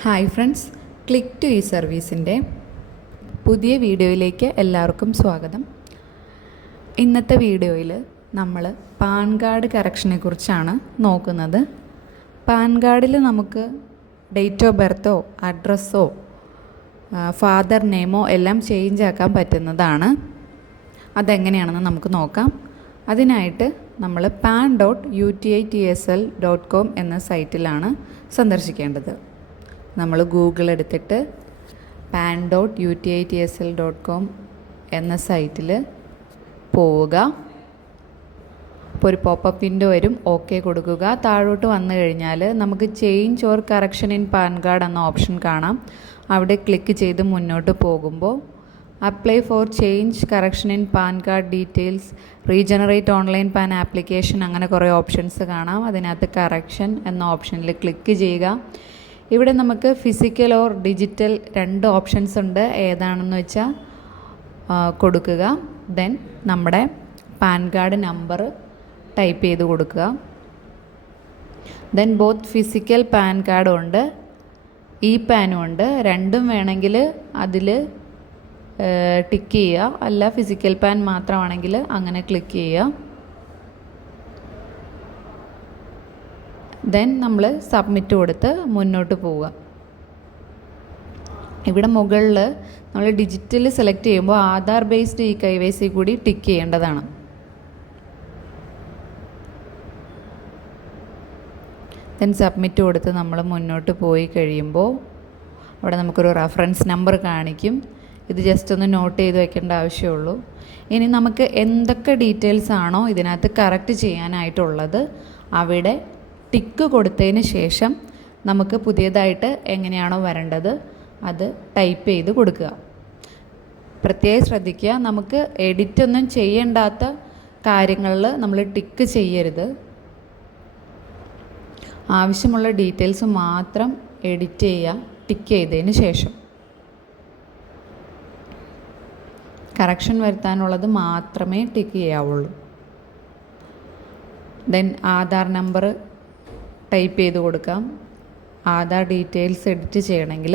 Hi friends, click to ഈ സർവീസിൻ്റെ പുതിയ വീഡിയോയിലേക്ക് എല്ലാവർക്കും സ്വാഗതം. ഇന്നത്തെ വീഡിയോയിൽ നമ്മൾ പാൻ കാർഡ് കറക്ഷനെ കുറിച്ചാണ് നോക്കുന്നത്. പാൻ കാർഡിൽ നമുക്ക് ഡേറ്റ് ഓഫ് ബർത്തോ അഡ്രസ്സോ ഫാദർ നെയിമോ എല്ലാം ചേഞ്ച് ആക്കാൻ പറ്റുന്നതാണ്. അതെങ്ങനെയാണെന്ന് നമുക്ക് നോക്കാം. അതിനായിട്ട് നമ്മൾ pan.utitsl.com എന്ന സൈറ്റിലാണ് സന്ദർശിക്കേണ്ടത്. നമ്മൾ ഗൂഗിൾ എടുത്തിട്ട് pan.utitsl.com എന്ന സൈറ്റിൽ പോവുക. ഇപ്പോൾ ഒരു പോപ്പപ്പ് വിൻഡോ വരും, ഓക്കെ കൊടുക്കുക. താഴോട്ട് വന്നു കഴിഞ്ഞാൽ നമുക്ക് change or correction in pan card എന്ന ഓപ്ഷൻ കാണാം. അവിടെ ക്ലിക്ക് ചെയ്ത് മുന്നോട്ട് പോകുമ്പോൾ apply for change correction in pan card details, regenerate online pan application, അങ്ങനെ കുറേ ഓപ്ഷൻസ് കാണാം. അതിനകത്ത് കറക്ഷൻ എന്ന ഓപ്ഷനിൽ ക്ലിക്ക് ചെയ്യുക. ഇവിടെ നമുക്ക് ഫിസിക്കൽ ഓർ ഡിജിറ്റൽ രണ്ട് ഓപ്ഷൻസ് ഉണ്ട്. ഏതാണെന്ന് വെച്ചാൽ കൊടുക്കുക. ദെൻ നമ്മുടെ പാൻ കാർഡ് നമ്പർ ടൈപ്പ് ചെയ്ത് കൊടുക്കുക. ദെൻ ബോത്ത് ഫിസിക്കൽ പാൻ കാർഡും ഉണ്ട്, ഇ പാനും ഉണ്ട്. രണ്ടും വേണമെങ്കിൽ അതിൽ ടിക്ക് ചെയ്യുക, അല്ല ഫിസിക്കൽ പാൻ മാത്രമാണെങ്കിൽ അങ്ങനെ ക്ലിക്ക് ചെയ്യുക. ദെൻ നമ്മൾ സബ്മിറ്റ് കൊടുത്ത് മുന്നോട്ട് പോവുക. ഇവിടെ മുകളിൽ നമ്മൾ ഡിജിറ്റൽ സെലക്ട് ചെയ്യുമ്പോൾ ആധാർ ബേസ്ഡ് ഈ KYC കൂടി ടിക്ക് ചെയ്യേണ്ടതാണ്. ദെൻ സബ്മിറ്റ് കൊടുത്ത് നമ്മൾ മുന്നോട്ട് പോയി കഴിയുമ്പോൾ അവിടെ നമുക്കൊരു റെഫറൻസ് നമ്പർ കാണിക്കും. ഇത് ജസ്റ്റ് ഒന്ന് നോട്ട് ചെയ്ത് വെക്കേണ്ട ആവശ്യമുള്ളൂ. ഇനി നമുക്ക് എന്തൊക്കെ ഡീറ്റെയിൽസ് ആണോ ഇതിനകത്ത് കറക്റ്റ് ചെയ്യാനായിട്ടുള്ളത് അവിടെ ടിക്ക് കൊടുത്തതിന് ശേഷം നമുക്ക് പുതിയതായിട്ട് എങ്ങനെയാണോ വരേണ്ടത് അത് ടൈപ്പ് ചെയ്ത് കൊടുക്കുക. പ്രത്യേകം ശ്രദ്ധിക്കുക, നമുക്ക് എഡിറ്റ് ഒന്നും ചെയ്യേണ്ടാത്ത കാര്യങ്ങളിൽ നമ്മൾ ടിക്ക് ചെയ്യരുത്. ആവശ്യമുള്ള ഡീറ്റെയിൽസ് മാത്രം എഡിറ്റ് ചെയ്യുക ടിക്ക് ചെയ്തതിന് ശേഷം. കറക്ഷൻ വരുത്താനുള്ളത് മാത്രമേ ടിക്ക് ചെയ്യാവുള്ളൂ. ദെൻ ആധാർ നമ്പർ ടൈപ്പ് ചെയ്ത് കൊടുക്കാം. ആധാർ ഡീറ്റെയിൽസ് എഡിറ്റ് ചെയ്യണമെങ്കിൽ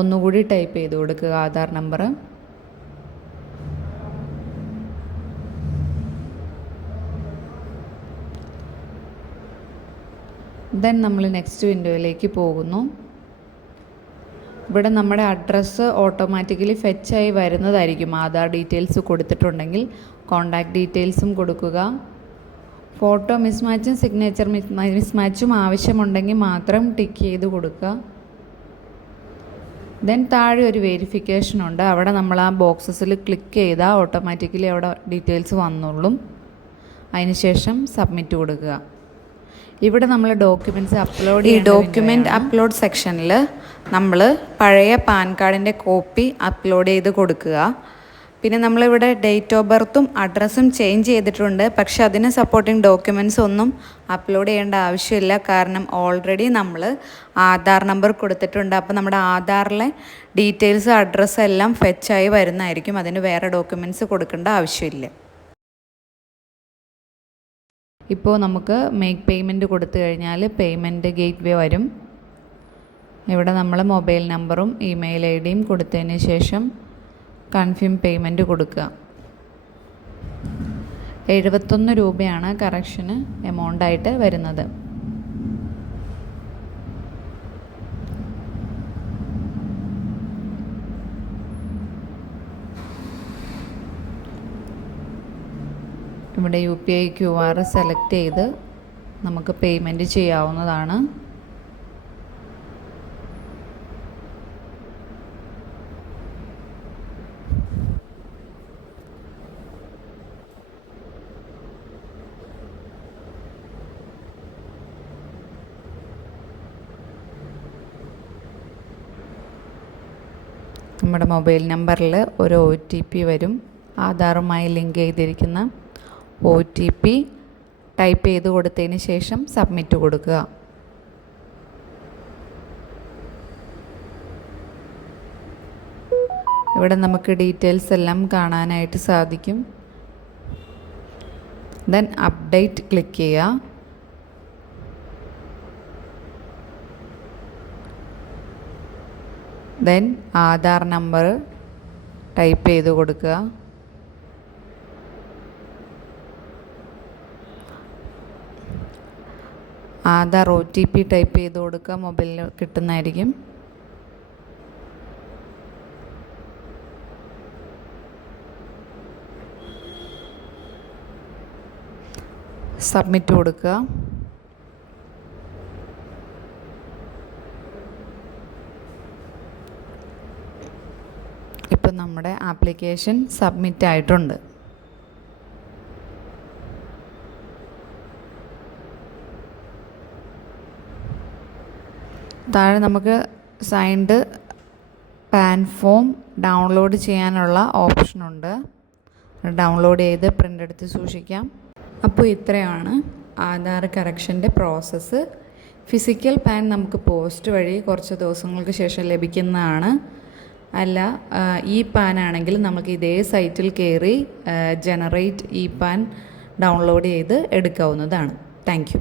ഒന്നുകൂടി ടൈപ്പ് ചെയ്ത് കൊടുക്കുക ആധാർ നമ്പർ. ദെൻ നമ്മൾ നെക്സ്റ്റ് വിൻഡോയിലേക്ക് പോകുന്നു. ഇവിടെ നമ്മുടെ അഡ്രസ്സ് ഓട്ടോമാറ്റിക്കലി ഫെച്ചായി വരുന്നതായിരിക്കും. ആധാർ ഡീറ്റെയിൽസ് കൊടുത്തിട്ടുണ്ടെങ്കിൽ കോൺടാക്റ്റ് ഡീറ്റെയിൽസും കൊടുക്കുക. ഫോട്ടോ മിസ്മാച്ചും സിഗ്നേച്ചർ മിസ്മാച്ചും ആവശ്യമുണ്ടെങ്കിൽ മാത്രം ടിക്ക് ചെയ്ത് കൊടുക്കുക. ദെൻ താഴെ ഒരു വെരിഫിക്കേഷൻ ഉണ്ട്. അവിടെ നമ്മൾ ആ ബോക്സസിൽ ക്ലിക്ക് ചെയ്താൽ ഓട്ടോമാറ്റിക്കലി അവിടെ ഡീറ്റെയിൽസ് വന്നോളും. അതിനുശേഷം സബ്മിറ്റ് കൊടുക്കുക. ഇവിടെ നമ്മൾ ഡോക്യുമെൻറ്റ്സ് അപ്ലോഡ് ഈ ഡോക്യുമെൻ്റ് അപ്ലോഡ് സെക്ഷനിൽ നമ്മൾ പഴയ പാൻ കാർഡിൻ്റെ കോപ്പി അപ്ലോഡ് ചെയ്ത് കൊടുക്കുക. പിന്നെ നമ്മളിവിടെ ഡേറ്റ് ഓഫ് ബർത്തും അഡ്രസ്സും ചേഞ്ച് ചെയ്തിട്ടുണ്ട്. പക്ഷെ അതിന് സപ്പോർട്ടിങ് ഡോക്യുമെൻറ്റ്സ് ഒന്നും അപ്ലോഡ് ചെയ്യേണ്ട ആവശ്യമില്ല. കാരണം ഓൾറെഡി നമ്മൾ ആധാർ നമ്പർ കൊടുത്തിട്ടുണ്ട്. അപ്പോൾ നമ്മുടെ ആധാറിലെ ഡീറ്റെയിൽസ് അഡ്രസ്സ് എല്ലാം ഫെച്ചായി വരുന്നതായിരിക്കും. അതിന് വേറെ ഡോക്യുമെൻറ്റ്സ് കൊടുക്കേണ്ട ആവശ്യമില്ല. ഇപ്പോൾ നമുക്ക് മേക്ക് പേയ്മെൻറ്റ് കൊടുത്തു കഴിഞ്ഞാൽ പേയ്മെൻറ്റ് ഗേറ്റ് വേ വരും. ഇവിടെ നമ്മൾ മൊബൈൽ നമ്പറും ഇമെയിൽ ID കൊടുത്തതിന് ശേഷം കൺഫേം പേയ്മെൻറ്റ് കൊടുക്കുക. 71 രൂപയാണ് കറക്ഷന് എമൗണ്ടായിട്ട് വരുന്നത്. ഇവിടെ UPI QR സെലക്ട് ചെയ്ത് നമുക്ക് പേയ്മെൻറ്റ് ചെയ്യാവുന്നതാണ്. നമ്മുടെ മൊബൈൽ നമ്പറിൽ ഒരു OTP വരും. ആധാറുമായി ലിങ്ക് ചെയ്തിരിക്കുന്ന OTP ടൈപ്പ് ചെയ്ത് കൊടുത്തതിന് ശേഷം സബ്മിറ്റ് കൊടുക്കുക. ഇവിടെ നമുക്ക് ഡീറ്റെയിൽസ് എല്ലാം കാണാനായിട്ട് സാധിക്കും. ദെൻ അപ്ഡേറ്റ് ക്ലിക്ക് ചെയ്യുക. ദെൻ ആധാർ നമ്പർ ടൈപ്പ് ചെയ്ത് കൊടുക്കുക. ആധാർ OTP ടൈപ്പ് ചെയ്ത് കൊടുക്കുക. മൊബൈലിൽ കിട്ടുന്നതായിരിക്കും. സബ്മിറ്റ് കൊടുക്കുക. ഇപ്പം നമ്മുടെ ആപ്ലിക്കേഷൻ സബ്മിറ്റ് ആയിട്ടുണ്ട്. താഴെ നമുക്ക് സൈൻഡ് പാൻ ഫോം ഡൗൺലോഡ് ചെയ്യാനുള്ള ഓപ്ഷനുണ്ട്. ഡൗൺലോഡ് ചെയ്ത് പ്രിൻ്റ് എടുത്ത് സൂക്ഷിക്കാം. അപ്പോൾ ഇത്രയാണ് ആധാർ കറക്ഷൻ്റെ പ്രോസസ്സ്. ഫിസിക്കൽ പാൻ നമുക്ക് പോസ്റ്റ് വഴി കുറച്ച് ദിവസങ്ങൾക്ക് ശേഷം ലഭിക്കുന്നതാണ്. അല്ല, ഈ പാൻ ആണെങ്കിൽ നമുക്ക് ഇതേ സൈറ്റിൽ കയറി ജനറേറ്റ് ഈ പാൻ ഡൗൺലോഡ് ചെയ്ത് എടുക്കാവുന്നതാണ്. Thank you.